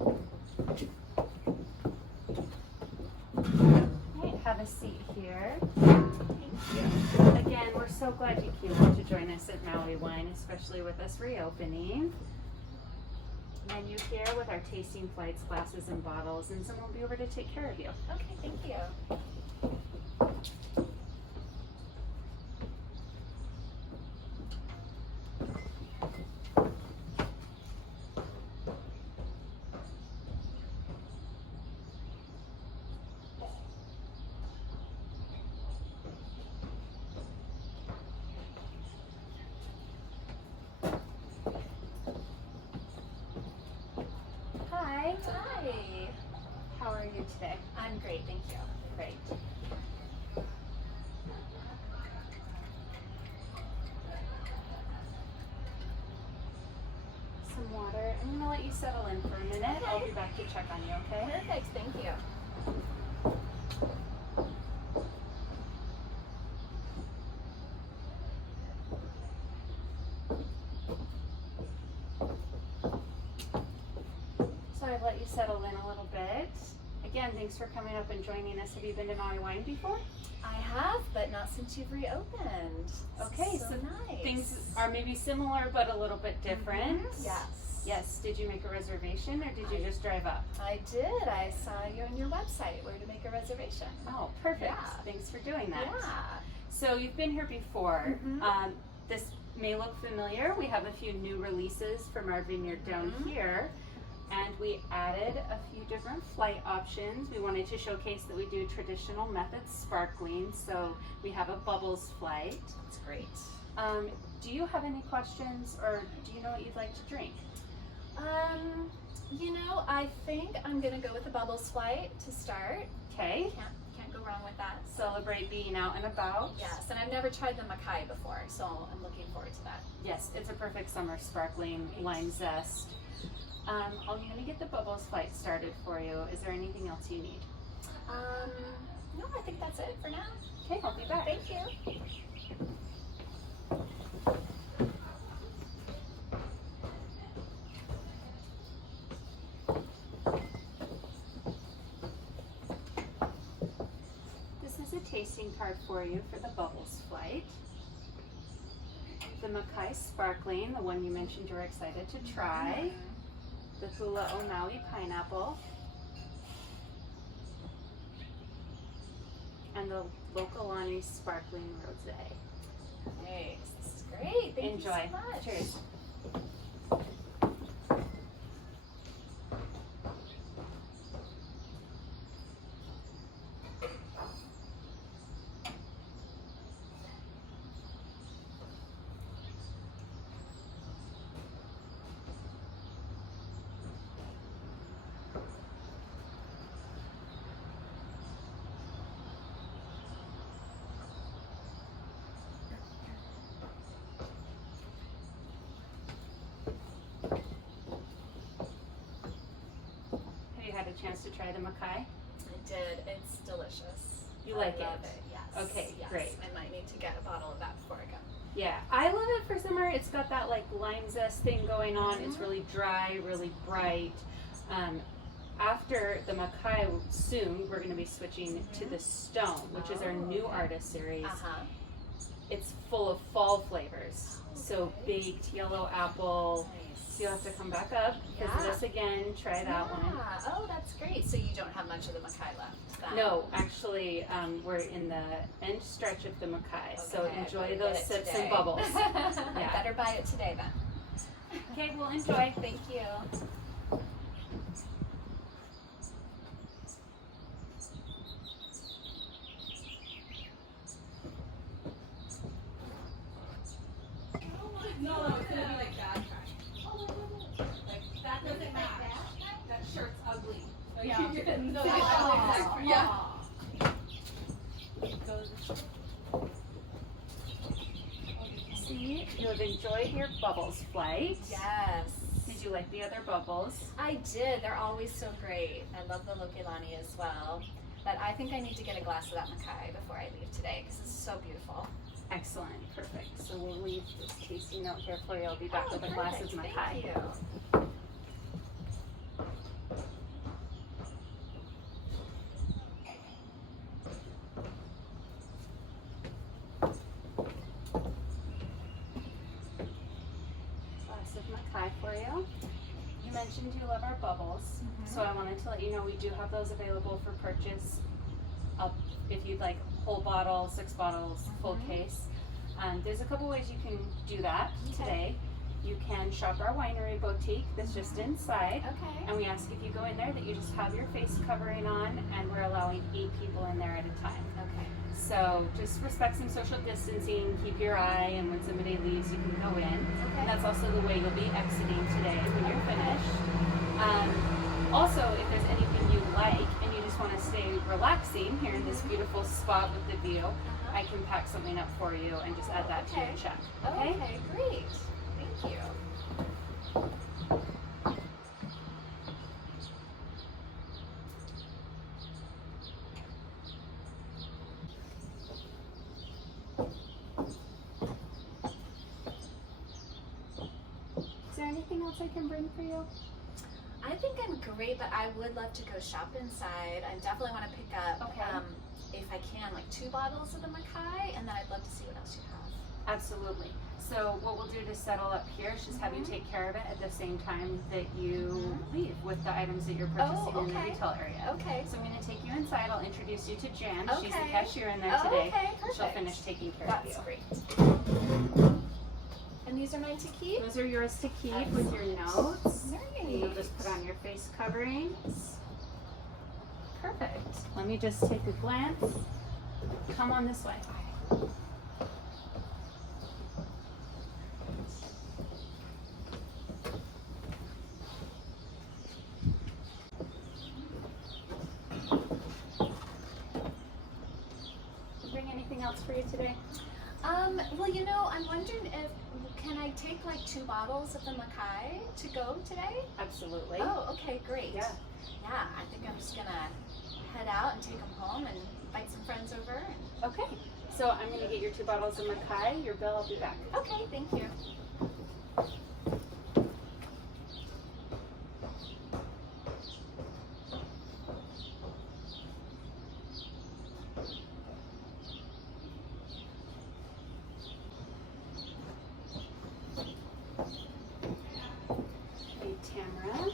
Alright, have a seat here. Thank you. Again, we're so glad you came out to join us at MauiWine, especially with us reopening. Menu here with our tasting flights, glasses, and bottles, and someone will be over to take care of you. Okay, thank you. Hi. Hi. How are you today? I'm great, thank you. Great. Some water. I'm going to let you settle in for a minute. I'll be back to check on you, okay? Perfect, thank you. So I've let you settle in a little bit. Again, thanks for coming up and joining us. Have you been to MauiWine before? I have, but not since you've reopened. Okay, so nice. Things are maybe similar but a little bit different. Yes. Yes. Did you make a reservation or did you just drive up? I did. I saw you on your website where to make a reservation. Oh, perfect. Yeah. Thanks for doing that. Yeah. So you've been here before. Mhm. This may look familiar. We have a few new releases from our vineyard down here. And we added a few different flight options. We wanted to showcase that we do traditional methods sparkling. So we have a bubbles flight. That's great. Do you have any questions or do you know what you'd like to drink? You know, I think I'm gonna go with the bubbles flight to start. Okay. Can't go wrong with that. Celebrate being out and about. Yes, and I've never tried the Mackay before, so I'm looking forward to that. Yes, it's a perfect summer sparkling lime zest. I'm going to get the bubbles flight started for you. Is there anything else you need? No, I think that's it for now. Okay, I'll be back. Thank you. This is a tasting card for you for the bubbles flight. The Mackay sparkling, the one you mentioned you were excited to try. The Hula O Maui pineapple. And the Lokalani sparkling rosé. Nice. This is great. Thank Enjoy. you so much. Cheers. Have you had a chance to try the Mackay? I did. It's delicious. You like I love it? it. Yes. Okay, yes. great. I might need to get a bottle of that before I go. Yeah, I love it for summer. It's got that like lime zest thing going on. It's really dry, really bright. After the Mackay, soon we're going to be switching to the Stone, which is our new artist series. It's full of fall flavors. So baked yellow apple. Nice. So you'll have to come back up, visit us again, try that one. Oh, that's great. So you don't have much of the Mackay left then? No, actually, we're in the end stretch of the Mackay. So Okay, enjoy better those get it sips today. and bubbles. I better buy it today then. Okay, well enjoy. Thank you. No, it's gonna be like bad trash. Like that doesn't match. That shirt's ugly. Like, Yeah. you're getting No, so that's yeah. See, you have enjoyed your bubbles flight. Yes. Did you like the other bubbles? I did. They're always so great. I love the Lokalani as well. But I think I need to get a glass of that Mackay before I leave today because it's so beautiful. Excellent, perfect. So we'll leave this tasting note here for you. I'll be back with a glass of perfect. Mackay. Thank you. glass of Mackay for you. You mentioned you love our bubbles, Mhm. so I wanted to let you know we do have those available for purchase up if you'd like whole bottle, 6 bottles, full Mhm. case. There's a couple ways you can do that Okay. today. You can shop our winery boutique that's just inside. Okay. And we ask if you go in there that you just have your face covering on, and we're allowing 8 people in there at a time. Okay. So just respect some social distancing, keep your eye, and when somebody leaves, you can go in. And Okay. that's also the way you'll be exiting today when you're finished. Also, if there's anything you like and you just want to stay relaxing here in this beautiful spot with the view, I can pack something up for you and just add that to your Okay. check. Okay. Okay? Great. Thank you. Is there anything else I can bring for you? I think I'm great, but I would love to go shop inside. I definitely want to pick up, Okay. if I can, like 2 bottles of the Mackay, and then I'd love to see what else you have. Absolutely. So what we'll do to settle up here is just have you Mhm. take care of it at the same time that you leave with the items that you're purchasing in the okay. retail area. Okay. So I'm going to take you inside. I'll introduce you to Jan. She's the Okay. cashier in there Oh, today. okay, perfect. She'll finish taking care That's of you. great. And these are mine to keep? Those are yours to keep with your notes. Nice. And you'll just put on your face coverings. Perfect. Let me just take a glance. Come on this way. Bring anything else for you today? Well, I'm wondering if, can I take like 2 bottles of the Mackay to go today? Absolutely. Oh, okay, great. Yeah. Yeah, I think I'm just gonna head out and take them home and invite some friends over. Okay. So I'm going to get your 2 bottles of Mackay. Your bill, I'll be back. Okay, thank you. Hey, Tamara,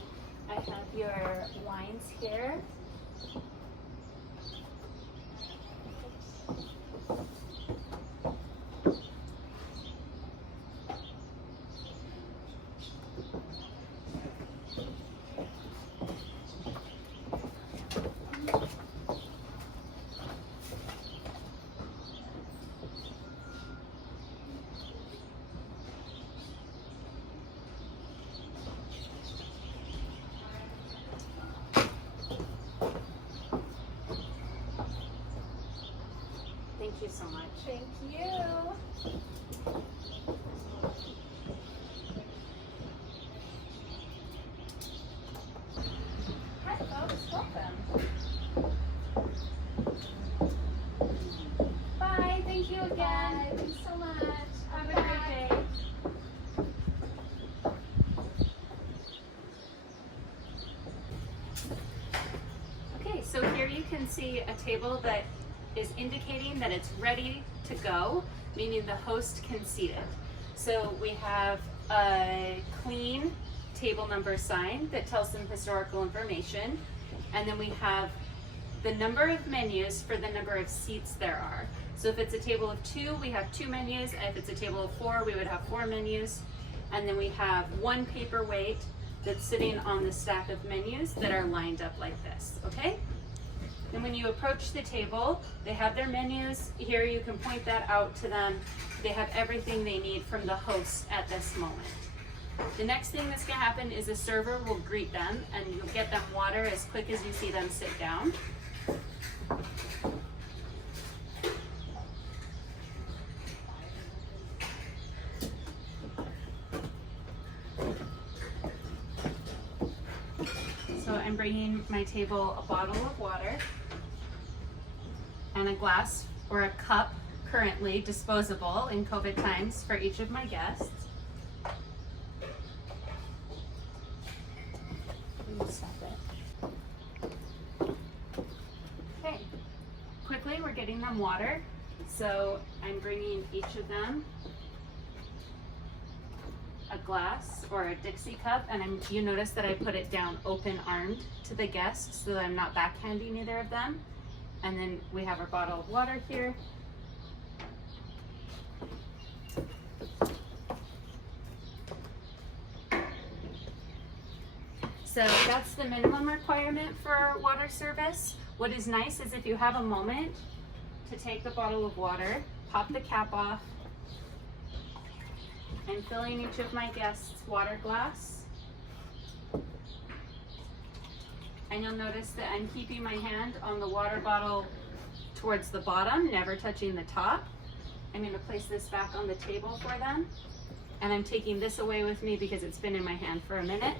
I have your wines here. Thank you so much. Thank you. Hi, folks. Welcome. Bye. Thank you again. Bye. Thanks so much. Have a great day. Okay, so here you can see a table that is indicating that it's ready to go, meaning the host can seat it. So we have a clean table number sign that tells some historical information, and then we have the number of menus for the number of seats there are. So if it's a table of 2, we have 2 menus. If it's a table of 4, we would have 4 menus. And then we have 1 paperweight that's sitting on the stack of menus that are lined up like this, okay? And when you approach the table, they have their menus. Here you can point that out to them. They have everything they need from the host at this moment. The next thing that's gonna happen is a server will greet them and you'll get them water as quick as you see them sit down. So I'm bringing my table a bottle of water and a glass or a cup, currently disposable in COVID times, for each of my guests. Let me stop it. Okay, quickly we're getting them water. So I'm bringing each of them a glass or a Dixie cup, and you notice that I put it down open-armed to the guests so that I'm not backhanding either of them. And then we have our bottle of water here. So that's the minimum requirement for water service. What is nice is if you have a moment to take the bottle of water, pop the cap off, and filling each of my guests' water glass. And you'll notice that I'm keeping my hand on the water bottle towards the bottom, never touching the top. I'm going to place this back on the table for them. And I'm taking this away with me because it's been in my hand for a minute.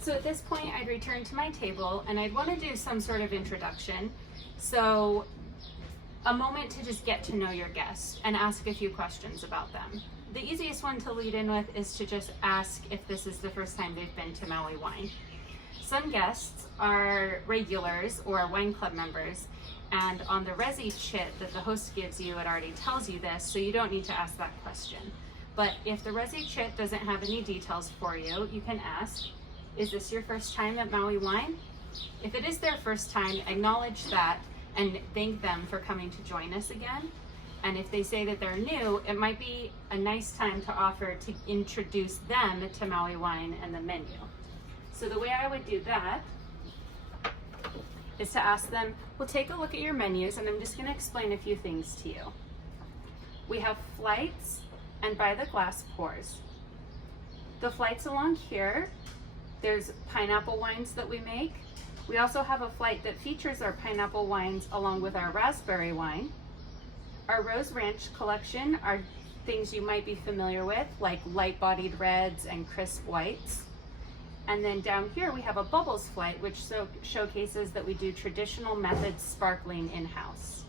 So at this point, I'd return to my table and I'd want to do some sort of introduction. So a moment to just get to know your guests and ask a few questions about them. The easiest one to lead in with is to just ask if this is the first time they've been to MauiWine. Some guests are regulars or wine club members, and on the Resi chit that the host gives you, it already tells you this, so you don't need to ask that question. But if the Resi chit doesn't have any details for you, you can ask, is this your first time at MauiWine? If it is their first time, acknowledge that and thank them for coming to join us again. And if they say that they're new, it might be a nice time to offer to introduce them to MauiWine and the menu. So the way I would do that is to ask them, well, take a look at your menus, and I'm just going to explain a few things to you. We have flights and by the glass pours. The flights along here, there's pineapple wines that we make. We also have a flight that features our pineapple wines along with our raspberry wine. Our Rose Ranch collection are things you might be familiar with, like light-bodied reds and crisp whites. And then down here we have a bubbles flight, which showcases that we do traditional methods sparkling in-house.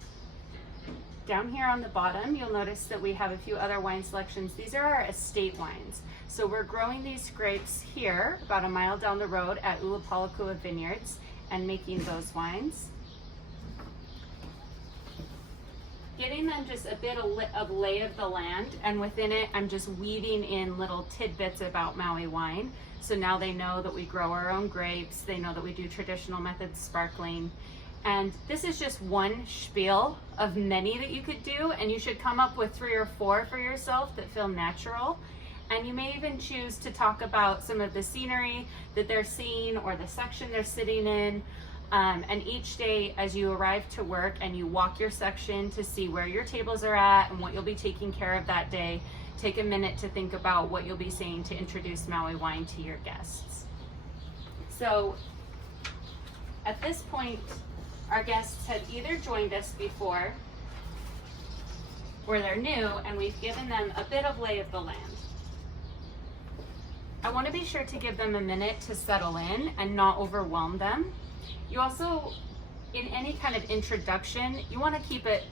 Down here on the bottom, you'll notice that we have a few other wine selections. These are our estate wines. So we're growing these grapes here, about a mile down the road at Ulapalakua Vineyards, and making those wines. Getting them just a bit of lay of the land, and within it, I'm just weaving in little tidbits about MauiWine. So now they know that we grow our own grapes, they know that we do traditional methods sparkling. And this is just one spiel of many that you could do, and you should come up with 3 or 4 for yourself that feel natural. And you may even choose to talk about some of the scenery that they're seeing or the section they're sitting in. And each day as you arrive to work and you walk your section to see where your tables are at and what you'll be taking care of that day, take a minute to think about what you'll be saying to introduce MauiWine to your guests. So at this point, our guests have either joined us before or they're new, and we've given them a bit of lay of the land. I want to be sure to give them a minute to settle in and not overwhelm them. You also, in any kind of introduction, you want to keep it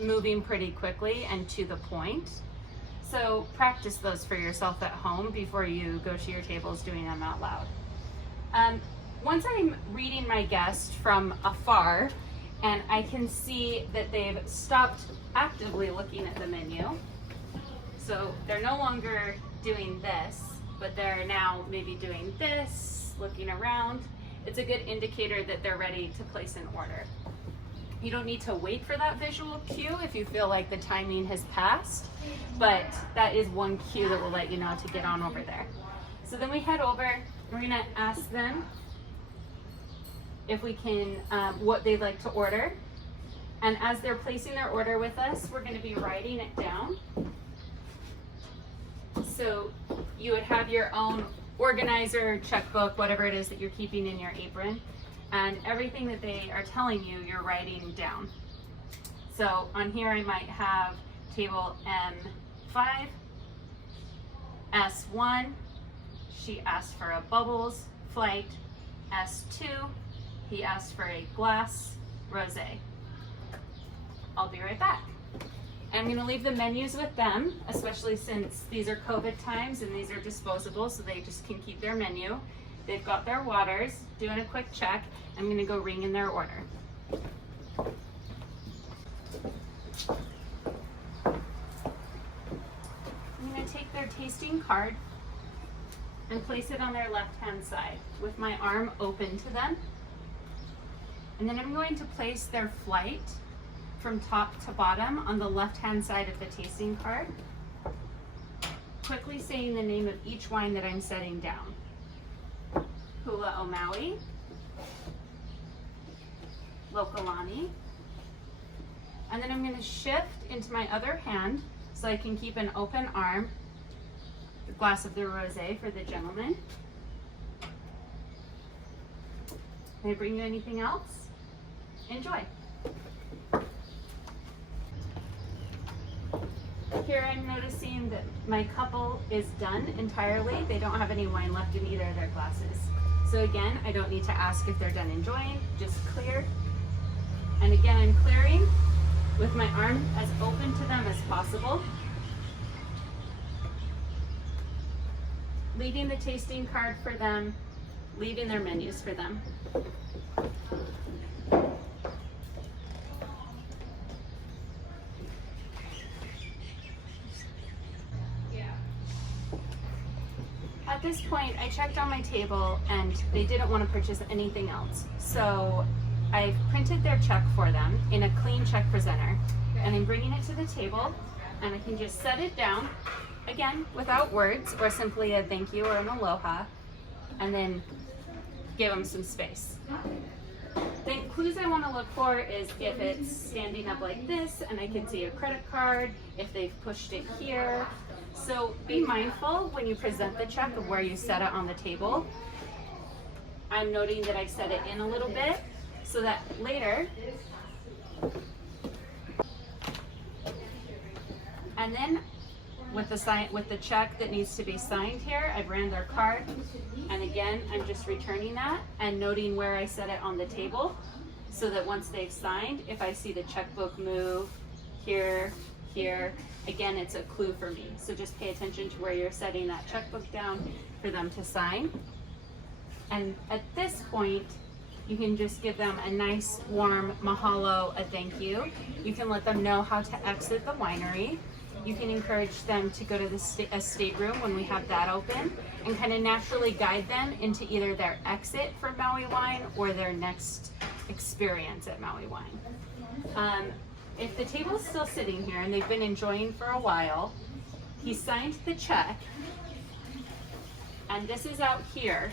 moving pretty quickly and to the point. So practice those for yourself at home before you go to your tables doing them out loud. Once I'm reading my guest from afar and I can see that they've stopped actively looking at the menu, so they're no longer doing this, but they're now maybe doing this, looking around, it's a good indicator that they're ready to place an order. You don't need to wait for that visual cue if you feel like the timing has passed, but that is one cue that will let you know to get on over there. So then we head over, we're gonna ask them if we can, what they'd like to order. And as they're placing their order with us, we're gonna be writing it down. So you would have your own organizer, checkbook, whatever it is that you're keeping in your apron, and everything that they are telling you, you're writing down. So on here I might have table M5, S1, she asked for a bubbles flight, S2, he asked for a glass rosé. I'll be right back. I'm going to leave the menus with them, especially since these are COVID times and these are disposable, so they just can keep their menu. They've got their waters, doing a quick check. I'm going to go ring in their order. tasting card and place it on their left-hand side with my arm open to them. And then I'm going to place their flight from top to bottom on the left-hand side of the tasting card, quickly saying the name of each wine that I'm setting down. Hula o Maui, Lokalani, and then I'm going to shift into my other hand so I can keep an open arm, the glass of the rosé for the gentleman. May I bring you anything else? Enjoy. Here I'm noticing that my couple is done entirely. They don't have any wine left in either of their glasses. So again, I don't need to ask if they're done enjoying, just clear. And again, I'm clearing with my arm as open to them as possible. Leaving the tasting card for them, leaving their menus for them. At this point, I checked on my table and they didn't want to purchase anything else. So I printed their check for them in a clean check presenter, and I'm bringing it to the table, and I can just set it down, again, without words or simply a thank you or an aloha, and then give them some space. The clues I want to look for is if it's standing up like this and I can see a credit card, if they've pushed it here. So be mindful when you present the check of where you set it on the table. I'm noting that I set it in a little bit so that later, and then with the check that needs to be signed here, I've ran their card, and again, I'm just returning that and noting where I set it on the table so that once they've signed, if I see the checkbook move here, here, again, it's a clue for me. So just pay attention to where you're setting that checkbook down for them to sign. And at this point, you can just give them a nice warm mahalo, a thank you. You can let them know how to exit the winery. You can encourage them to go to the stateroom when we have that open and kind of naturally guide them into either their exit for MauiWine or their next experience at MauiWine. If the table's still sitting here and they've been enjoying for a while, he signed the check, and this is out here.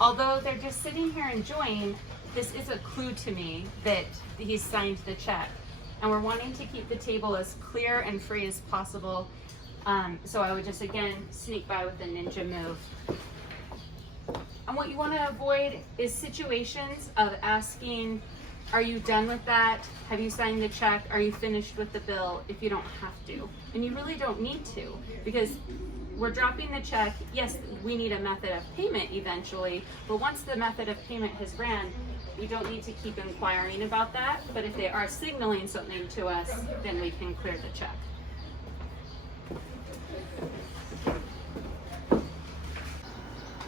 Although they're just sitting here enjoying, this is a clue to me that he's signed the check. And we're wanting to keep the table as clear and free as possible. So I would just, again, sneak by with a ninja move. And what you want to avoid is situations of asking, are you done with that? Have you signed the check? Are you finished with the bill? If you don't have to. And you really don't need to, because we're dropping the check. Yes, we need a method of payment eventually, but once the method of payment has ran, we don't need to keep inquiring about that. But if they are signaling something to us, then we can clear the check.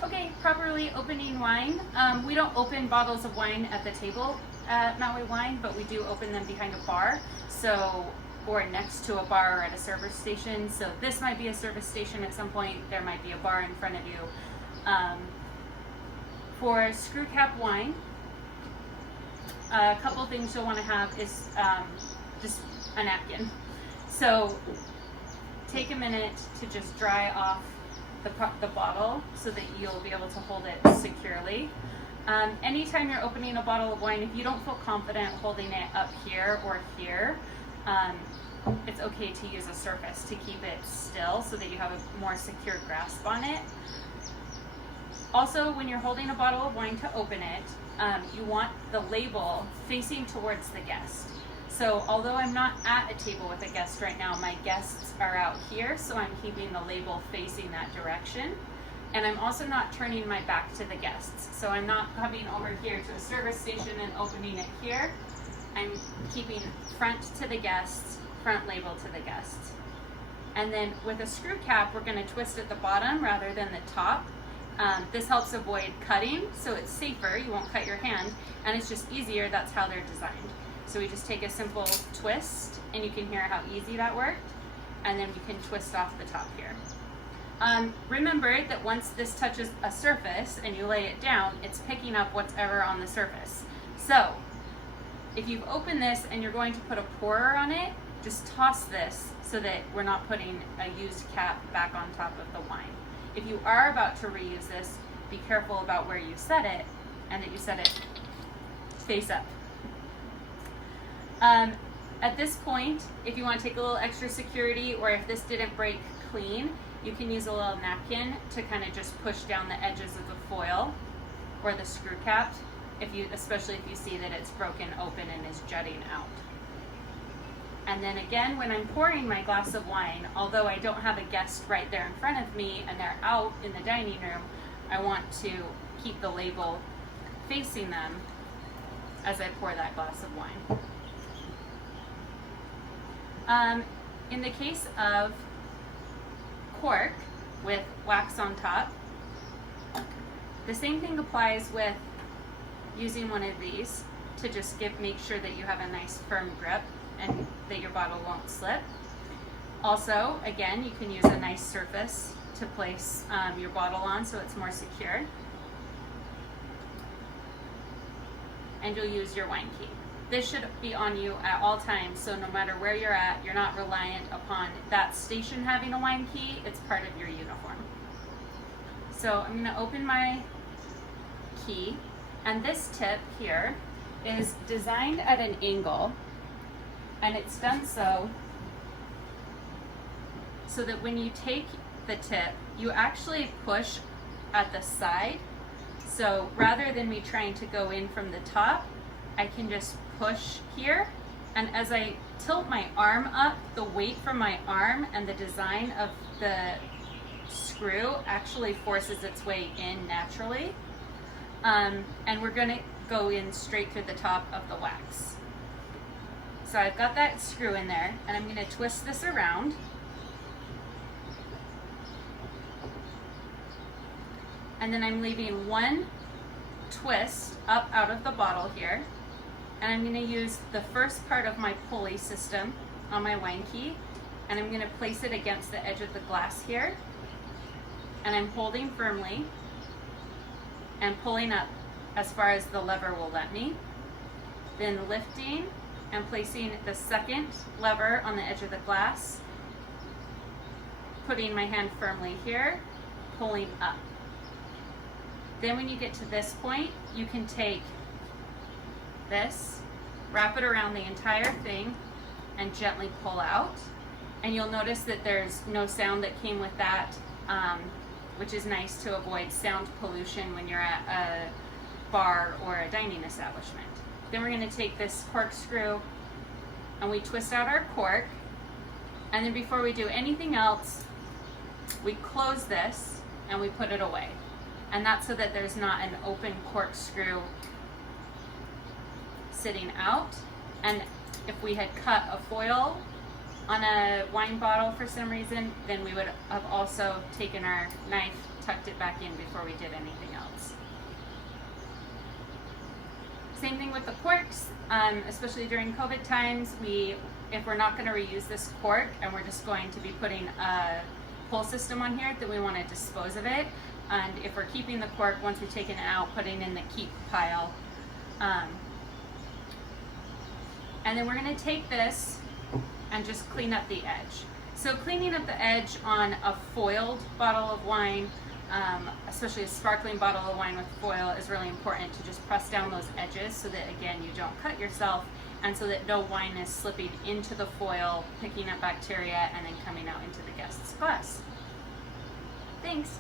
Okay, properly opening wine. We don't open bottles of wine at the table at MauiWine, but we do open them behind a bar, or next to a bar or at a service station. So this might be a service station at some point. There might be a bar in front of you. For screw cap wine, a couple things you'll want to have is just a napkin. So take a minute to just dry off the bottle so that you'll be able to hold it securely. Anytime you're opening a bottle of wine, if you don't feel confident holding it up here or here, it's okay to use a surface to keep it still so that you have a more secure grasp on it. Also, when you're holding a bottle of wine to open it, you want the label facing towards the guest. So although I'm not at a table with a guest right now, my guests are out here, so I'm keeping the label facing that direction. And I'm also not turning my back to the guests. So I'm not coming over here to a service station and opening it here. I'm keeping front to the guests, front label to the guests. And then with a screw cap, we're going to twist at the bottom rather than the top. This helps avoid cutting, so it's safer, you won't cut your hand, and it's just easier. That's how they're designed. So we just take a simple twist, and you can hear how easy that worked. and then we can twist off the top here. Remember that once this touches a surface and you lay it down, it's picking up whatever on the surface. So if you've opened this and you're going to put a pourer on it, just toss this so that we're not putting a used cap back on top of the wine. If you are about to reuse this, be careful about where you set it and that you set it face up. At this point, if you want to take a little extra security, or if this didn't break clean, you can use a little napkin to kind of just push down the edges of the foil or the screw cap, especially if you see that it's broken open and is jutting out. And then again, when I'm pouring my glass of wine, although I don't have a guest right there in front of me and they're out in the dining room, I want to keep the label facing them as I pour that glass of wine. In the case of cork with wax on top, the same thing applies with using one of these to just make sure that you have a nice firm grip and that your bottle won't slip. Also, again, you can use a nice surface to place your bottle on so it's more secure. And you'll use your wine key. This should be on you at all times, so no matter where you're at, you're not reliant upon that station having a wine key. It's part of your uniform. So I'm going to open my key, and this tip here is designed at an angle, and it's done so that when you take the tip, you actually push at the side. So rather than me trying to go in from the top, I can just push here, and as I tilt my arm up, the weight from my arm and the design of the screw actually forces its way in naturally. And we're gonna go in straight through the top of the wax. So I've got that screw in there, and I'm gonna twist this around. And then I'm leaving one twist up out of the bottle here. And I'm going to use the first part of my pulley system on my wine key, and I'm going to place it against the edge of the glass here. And I'm holding firmly and pulling up as far as the lever will let me. Then lifting and placing the second lever on the edge of the glass, putting my hand firmly here, pulling up. Then when you get to this point, you can take this, wrap it around the entire thing, and gently pull out. And you'll notice that there's no sound that came with that, which is nice to avoid sound pollution when you're at a bar or a dining establishment. Then we're going to take this corkscrew and we twist out our cork. And then before we do anything else, we close this and we put it away. And that's so that there's not an open corkscrew sitting out. And if we had cut a foil on a wine bottle for some reason, then we would have also taken our knife, tucked it back in before we did anything else. Same thing with the corks, especially during COVID times, if we're not going to reuse this cork and we're just going to be putting a pull system on here, then we want to dispose of it. And if we're keeping the cork, once we've taken it out, putting in the keep pile. And then we're going to take this and just clean up the edge. So cleaning up the edge on a foiled bottle of wine, especially a sparkling bottle of wine with foil, is really important to just press down those edges so that, again, you don't cut yourself, and so that no wine is slipping into the foil, picking up bacteria, and then coming out into the guest's glass. Thanks.